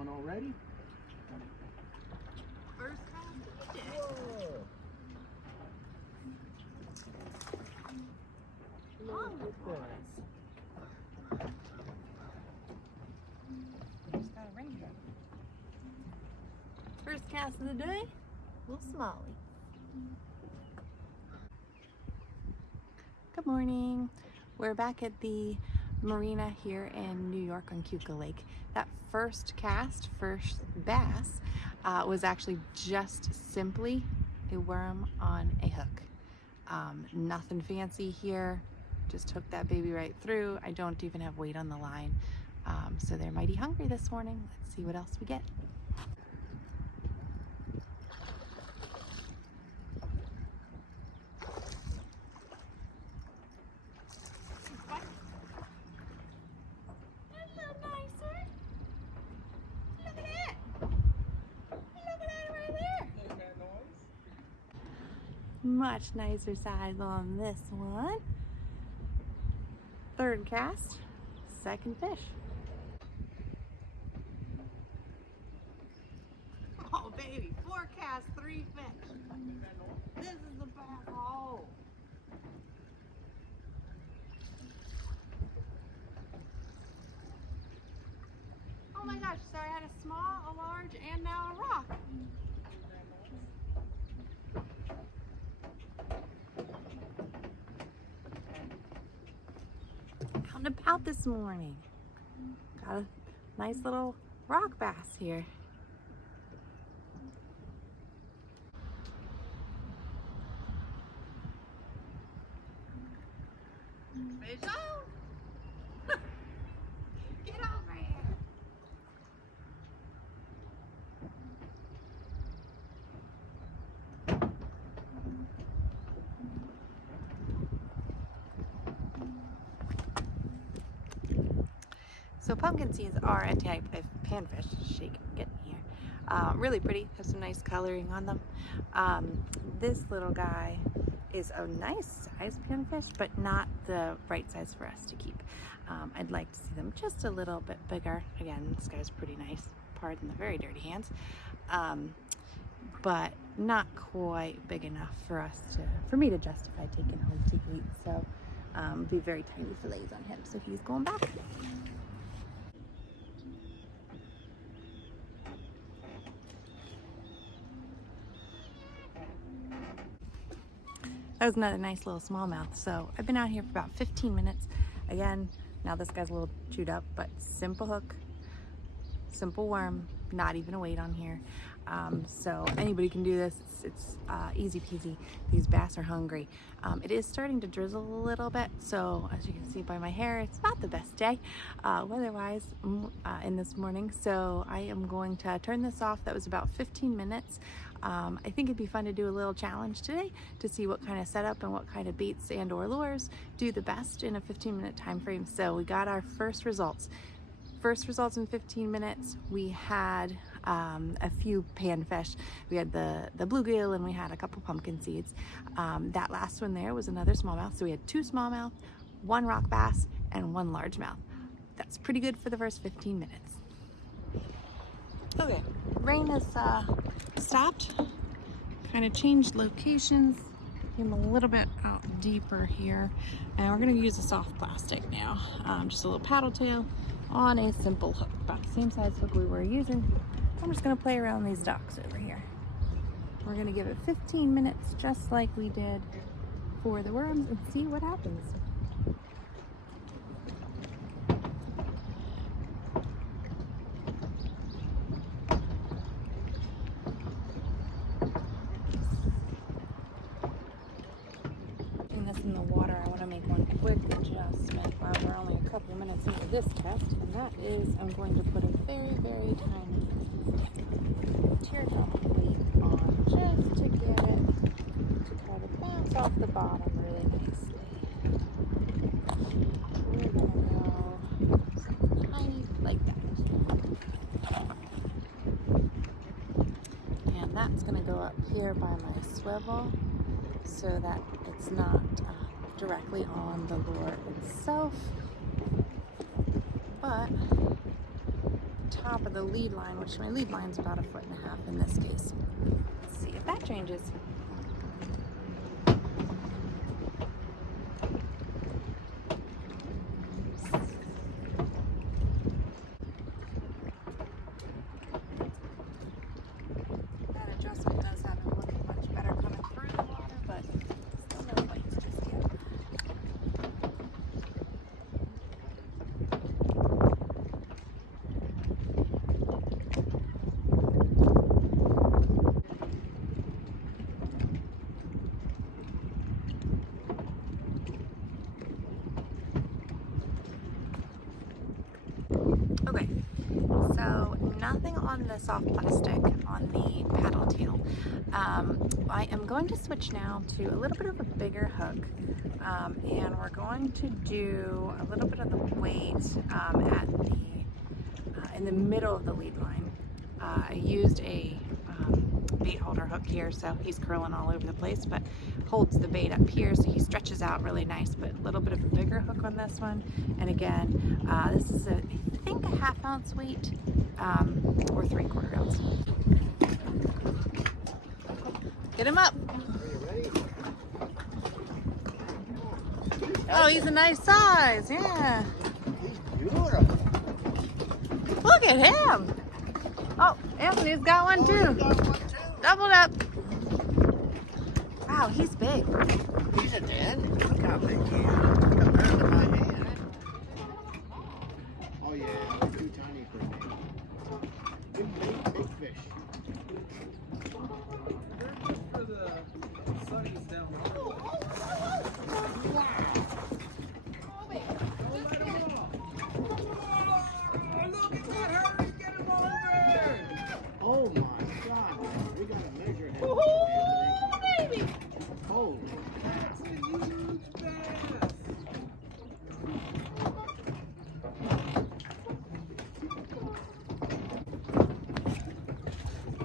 one already. First cast of the day. Whoa. Look at this. Just got a ring here. First cast of the day, little smallie. Good morning. We're back at the marina here in New York on Keuka Lake. That first cast, first bass, was actually just simply a worm on a hook. Nothing fancy here, just hooked that baby right through. I don't even have weight on the line, so they're mighty hungry this morning. Let's see what else we get. Much nicer size on this one. Third cast, second fish. Oh baby, 4 casts, 3 fish. This is the back hole. Oh my gosh, so I had a small, a large, and now a rock. Out and about this morning. Got a nice little rock bass here. Fish on! Get over here! So pumpkin seeds are a type of panfish. Shake, get in here. Really pretty, have some nice coloring on them. This little guy is a nice size panfish, but not the right size for us to keep. I'd like to see them just a little bit bigger. Again, this guy's pretty nice, pardon the very dirty hands, but not quite big enough for me to justify taking home to eat. So be very tiny fillets on him. So he's going back. That was another nice little smallmouth. So I've been out here for about 15 minutes. Again, now this guy's a little chewed up, but simple hook, simple worm, not even a weight on here. So anybody can do this. It's easy peasy. These bass are hungry. It is starting to drizzle a little bit, so as you can see by my hair, it's not the best day weather-wise in this morning. So I am going to turn this off. That was about 15 minutes. I think it'd be fun to do a little challenge today to see what kind of setup and what kind of baits and or lures do the best in a 15-minute time frame. So we got our first results. First results in 15 minutes, we had a few panfish. We had the bluegill and we had a couple pumpkin seeds. That last one there was another smallmouth. So we had 2 smallmouth, 1 rock bass, and 1 largemouth. That's pretty good for the first 15 minutes. Okay, rain has stopped, kind of changed locations, came a little bit out deeper here, and we're going to use a soft plastic now, just a little paddle tail on a simple hook, about the same size hook we were using. I'm just going to play around these docks over here. We're going to give it 15 minutes just like we did for the worms and see what happens. In the water, I want to make one quick adjustment while we're only a couple minutes into this test, and that is I'm going to put a very, very tiny teardrop weight on just to get it to try to bounce off the bottom really nicely. We're going to go tiny like that. And that's going to go up here by my swivel, so that it's not directly on the lure itself, but top of the lead line, which my lead line's about 1.5 feet in this case. Let's see if that changes. That adjustment does have it looking much better coming through the water, but still no bites just yet. Okay, so nothing on the soft plastic on the paddle tail. I am going to switch now to a little bit of a bigger hook, and we're going to do a little bit of the weight at the in the middle of the lead line. I used a bait holder hook here, so he's curling all over the place, but holds the bait up here so he stretches out really nice. But a little bit of a bigger hook on this one, and again this is I think a 1/2 ounce weight or 3/4 ounce. Get him up. Oh, he's a nice size. Yeah, He's beautiful. look at him. Oh, Anthony's got one too. Doubled up. Wow, he's big. He's a dandy. Look how big he is. Compared to my hand. Oh yeah, they're too tiny for me. Big fish. For the sunnies down the road. Oh my God, man. We gotta measure him. Baby. Holy. That's a huge bass.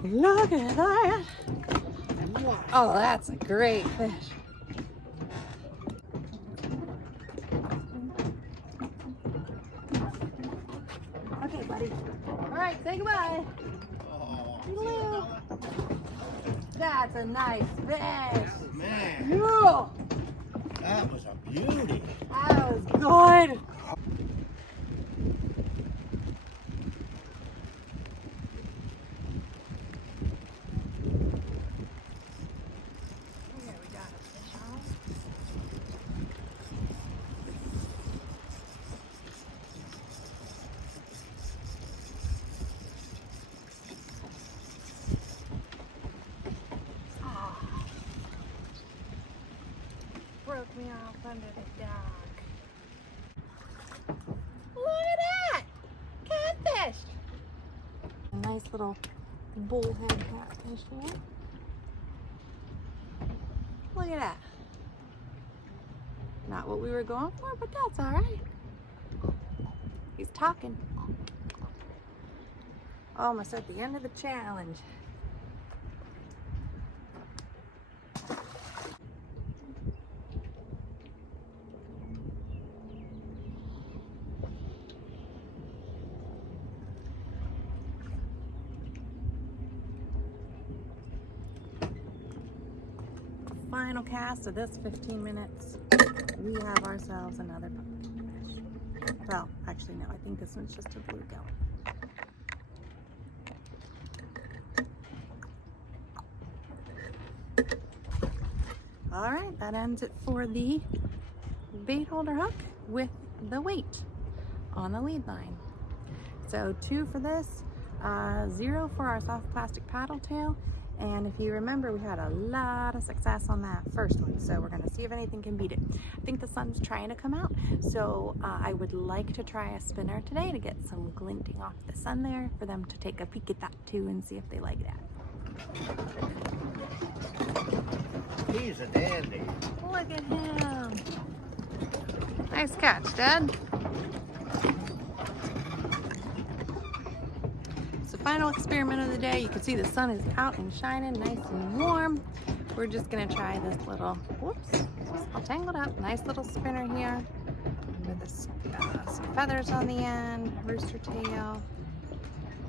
Look at that. Wow. Oh, that's a great fish. Okay, buddy. All right, say goodbye. Oh, Toodaloo. That's a nice fish. man, Yeah, that was a beauty. that was good. Here we got a fish on. Ah. Broke me off under the dock. Look at that! Catfish! A nice little bullhead catfish here. Look at that. Not what we were going for, but that's all right. He's talking. Almost at the end of the challenge. Final cast of this 15 minutes. We have ourselves another pumpkin fish. Well, actually no, I think this one's just a bluegill. All right, that ends it for the bait holder hook with the weight on the lead line. So 2 for this, 0 for our soft plastic paddle tail. And if you remember, we had a lot of success on that first one. So we're gonna see if anything can beat it. I think the sun's trying to come out. So I would like to try a spinner today to get some glinting off the sun there for them to take a peek at that too and see if they like that. He's a dandy. Look at him. Nice catch, Dad. So final experiment of the day. You can see the sun is out and shining, nice and warm. We're just gonna try this little, whoops, just all tangled up, nice little spinner here with some feathers on the end, rooster tail.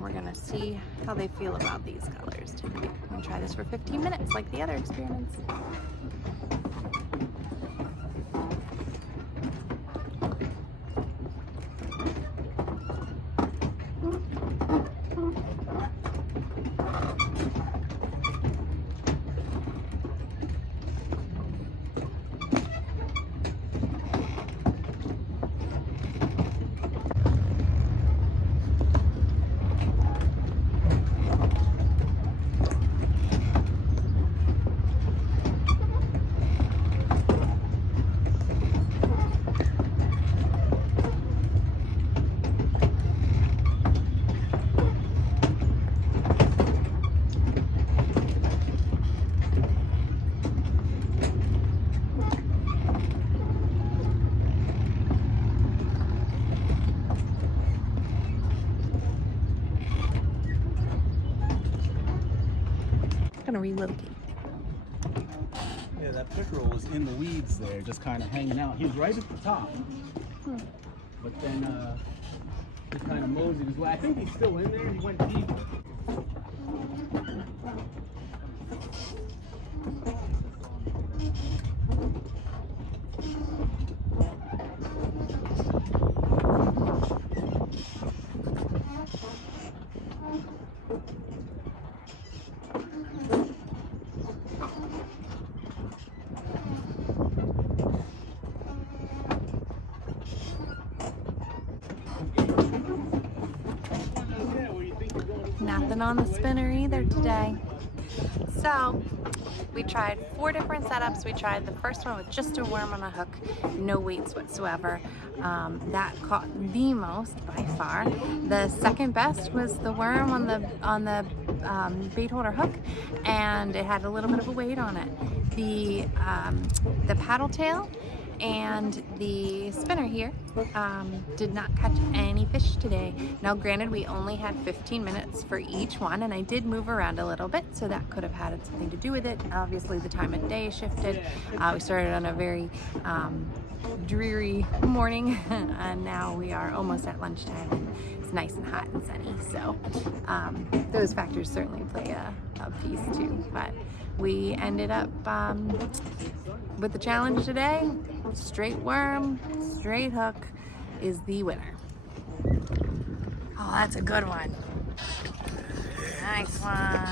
we're gonna see how they feel about these colors today. I'm gonna try this for 15 minutes like the other experiments. Gonna relocate. Yeah, that pickerel was in the weeds there, just kind of hanging out. He was right at the top. But then he kind of moseyed his way. I think he's still in there. He went deep. Nothing on the spinner either today. So we tried 4 different setups. We tried the first one with just a worm on a hook, no weights whatsoever. That caught the most by far. The second best was the worm on the bait holder hook, and it had a little bit of a weight on it. The paddle tail and the spinner here did not catch any fish today. Now granted, we only had 15 minutes for each one, and I did move around a little bit, so that could have had something to do with it. Obviously the time of day shifted. We started on a very dreary morning and now we are almost at lunchtime and it's nice and hot and sunny, so those factors certainly play a piece too. But we ended up with the challenge today. Straight worm, straight hook is the winner. Oh, that's a good one. Nice one.